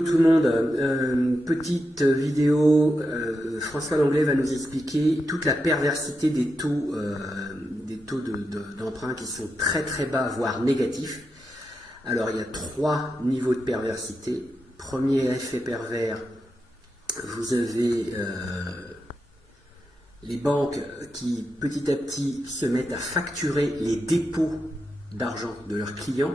Tout le monde, petite vidéo, François Langlais va nous expliquer toute la perversité des taux d'emprunt qui sont très très bas, voire négatifs. Alors il y a trois niveaux de perversité. Premier effet pervers, vous avez les banques qui petit à petit se mettent à facturer les dépôts d'argent de leurs clients.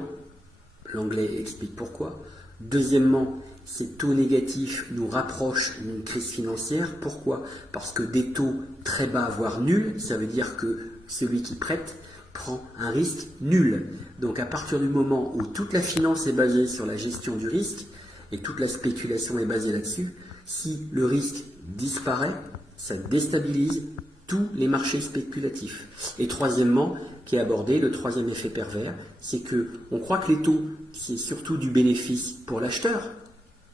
Langlais explique pourquoi. Deuxièmement, ces taux négatifs nous rapprochent d'une crise financière. Pourquoi? Parce que des taux très bas, voire nuls, ça veut dire que celui qui prête prend un risque nul. Donc à partir du moment où toute la finance est basée sur la gestion du risque et toute la spéculation est basée là-dessus, si le risque disparaît, ça déstabilise tous les marchés spéculatifs. Et troisièmement, qui est abordé, le troisième effet pervers, c'est que on croit que les taux, c'est surtout du bénéfice pour l'acheteur,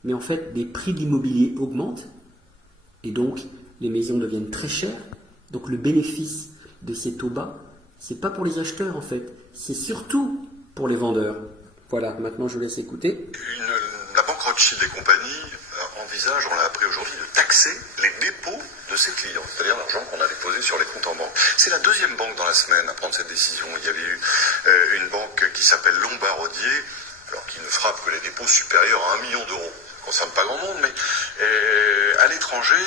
mais en fait, les prix de l'immobilier augmentent, et donc les maisons deviennent très chères. Donc le bénéfice de ces taux bas, c'est pas pour les acheteurs en fait, c'est surtout pour les vendeurs. Voilà, maintenant je vous laisse écouter. La banque Rothschild et compagnie envisage, on l'a appris aujourd'hui, de taxer les dépôts de ses clients, c'est-à-dire l'argent qu'on a déposé sur les comptes en banque. C'est la deuxième banque dans la semaine à prendre cette décision. Il y avait eu une banque qui s'appelle Lombard-Odier, alors qui ne frappe que les dépôts supérieurs à 1 million d'euros. Ça ne concerne pas grand monde, mais à l'étranger,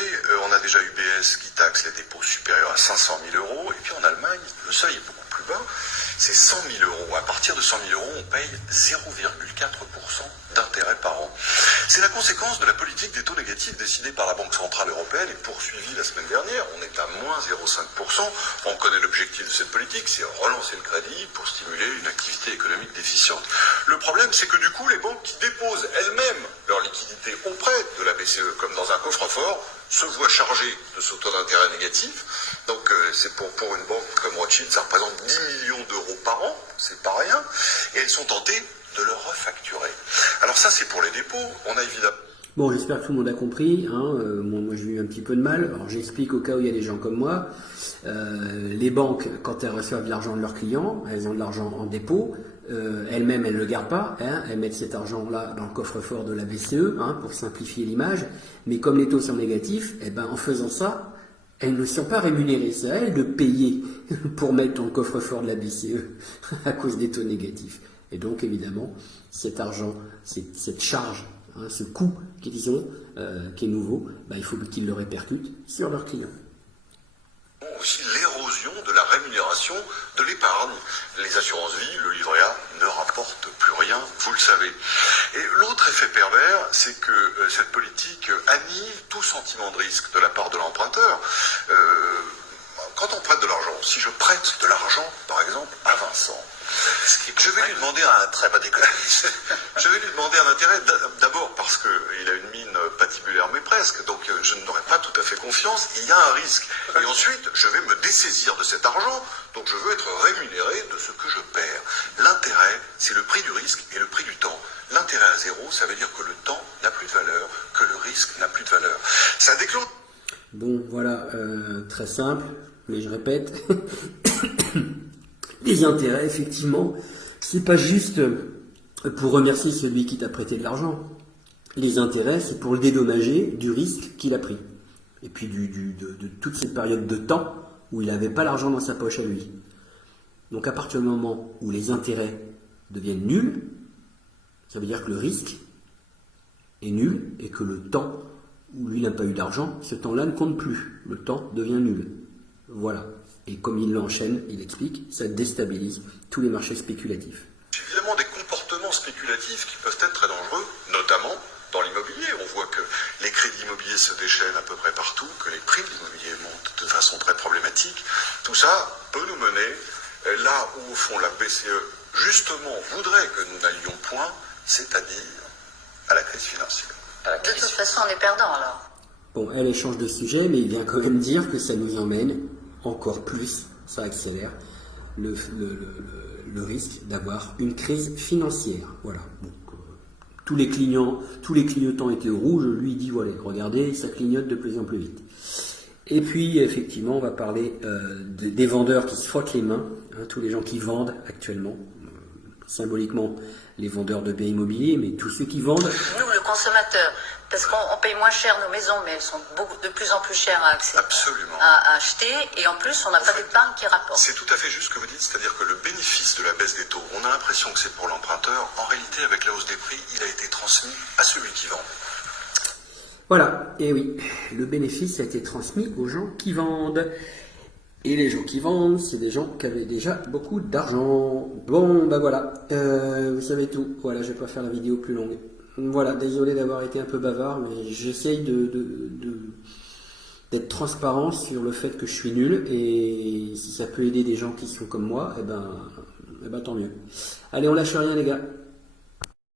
on a déjà UBS qui taxe les dépôts supérieurs à 500 000 euros, et puis en Allemagne, le seuil est beaucoup plus bas, c'est 100 000 euros. À partir de 100 000 euros, on paye 0,4% d'intérêt par an. C'est la conséquence de la politique des taux négatifs décidée par la Banque Centrale Européenne et poursuivie la semaine dernière. On est à moins 0,5%. On connaît l'objectif de cette politique, c'est relancer le crédit pour stimuler une activité économique déficiente. Le problème, c'est que du coup, les banques qui déposent elles-mêmes leur liquidité auprès de la BCE, comme dans un coffre-fort, se voient chargées de ce taux d'intérêt négatif. Donc c'est pour une banque comme Rothschild, ça représente 10 millions d'euros par an, c'est pas rien, et elles sont tentées de le refacturer. Alors ça, c'est pour les dépôts. On a évidemment... Bon, j'espère que tout le monde a compris. Moi, j'ai eu un petit peu de mal. Alors, j'explique au cas où il y a des gens comme moi. Les banques, quand elles reçoivent de l'argent de leurs clients, elles ont de l'argent en dépôt. Elles-mêmes, elles ne le gardent pas. Elles mettent cet argent-là dans le coffre-fort de la BCE, pour simplifier l'image. Mais comme les taux sont négatifs, en faisant ça, elles ne sont pas rémunérées. C'est à elles de payer pour mettre dans le coffre-fort de la BCE à cause des taux négatifs. Et donc, évidemment, cet argent, cette charge, ce coût qu'ils ont, qui est nouveau, il faut qu'ils le répercutent sur leurs clients. Aussi l'érosion de la rémunération de l'épargne. Les assurances-vie, le livret A, ne rapportent plus rien, vous le savez. Et l'autre effet pervers, c'est que cette politique annihile tout sentiment de risque de la part de l'emprunteur. Quand on prête de l'argent, si je prête de l'argent, par exemple, à Vincent, je vais lui demander un très bas économiste. Je vais lui demander un intérêt, d'abord parce qu'il a une mine patibulaire, mais presque, donc je n'aurai pas tout à fait confiance, il y a un risque. Et ensuite, je vais me dessaisir de cet argent, donc je veux être rémunéré de ce que je perds. L'intérêt, c'est le prix du risque et le prix du temps. L'intérêt à zéro, ça veut dire que le temps n'a plus de valeur, que le risque n'a plus de valeur. Ça déclenche... Bon, voilà, très simple, mais je répète... Les intérêts, effectivement, c'est pas juste pour remercier celui qui t'a prêté de l'argent. Les intérêts, c'est pour le dédommager du risque qu'il a pris. Et puis de toute cette période de temps où il n'avait pas l'argent dans sa poche à lui. Donc à partir du moment où les intérêts deviennent nuls, ça veut dire que le risque est nul et que le temps où lui n'a pas eu d'argent, ce temps-là ne compte plus. Le temps devient nul. Voilà. Et comme il l'enchaîne, il explique, ça déstabilise tous les marchés spéculatifs. Évidemment, des comportements spéculatifs qui peuvent être très dangereux, notamment dans l'immobilier. On voit que les crédits immobiliers se déchaînent à peu près partout, que les prix de l'immobilier montent de façon très problématique. Tout ça peut nous mener là où, au fond, la BCE, justement, voudrait que nous n'allions point, c'est-à-dire à la crise financière. De toute façon, on est perdant alors. Bon, elle change de sujet, mais il vient quand même dire que ça nous emmène encore plus, ça accélère le risque d'avoir une crise financière. Voilà. Donc, tous les clignotants étaient rouges, lui dit voilà, regardez, ça clignote de plus en plus vite. Et puis effectivement, on va parler des vendeurs qui se frottent les mains, tous les gens qui vendent actuellement. symboliquement les vendeurs de biens immobiliers, mais tous ceux qui vendent. Nous, le consommateur, parce qu'on paye moins cher nos maisons, mais elles sont de plus en plus chères Absolument. à acheter, et en plus, on n'a pas d'épargne qui rapporte. C'est tout à fait juste ce que vous dites, c'est-à-dire que le bénéfice de la baisse des taux, on a l'impression que c'est pour l'emprunteur. En réalité, avec la hausse des prix, il a été transmis à celui qui vend. Voilà, et oui, le bénéfice a été transmis aux gens qui vendent. Et les gens qui vendent, c'est des gens qui avaient déjà beaucoup d'argent. Bon, bah voilà, vous savez tout. Voilà, je vais pas faire la vidéo plus longue. Voilà, désolé d'avoir été un peu bavard, mais j'essaye d'être transparent sur le fait que je suis nul. Et si ça peut aider des gens qui sont comme moi, eh ben tant mieux. Allez, on lâche rien les gars.